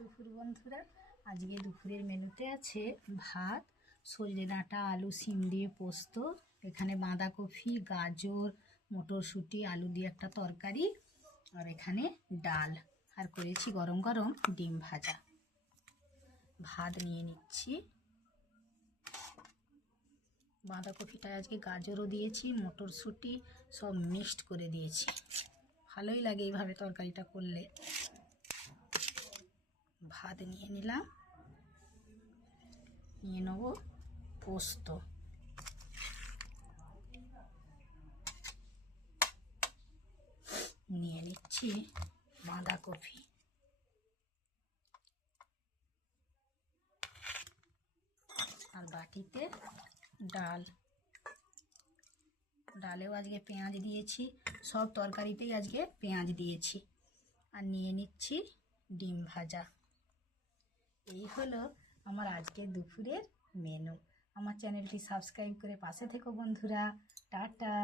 দুপুর বন্ধুরা, আজকে দুপুরের মেনুতে আছে ভাত, সজনে ডাঁটা, আলু, শিম দিয়ে পোস্ত, এখানে বাঁধাকপি, গাজর, মটরশুঁটি, আলু দিয়ে একটা তরকারি, আর এখানে ডাল, আর করেছি গরম গরম ডিম ভাজা। ভাত নিয়ে নিচ্ছি। বাঁধাকপিটা আজকে গাজরও দিয়েছি, মটরশুঁটি সব মিক্সড করে দিয়েছি। ভালোই লাগে এইভাবে তরকারিটা করলে। ভাত নিয়ে নিলাম, নিয়ে নেব পোস্ত, নিয়ে নিচ্ছি বাঁধাকপি, আর বাটিতে ডাল। ডালেও আজকে পেঁয়াজ দিয়েছি, সব তরকারিতেই আজকে পেঁয়াজ দিয়েছি। আর নিয়ে নিচ্ছি ডিম ভাজা। এই হলো আমার আজকে দুপুরের মেনু। আমার চ্যানেলটি সাবস্ক্রাইব করে পাশে থেকো বন্ধুরা। টাটা।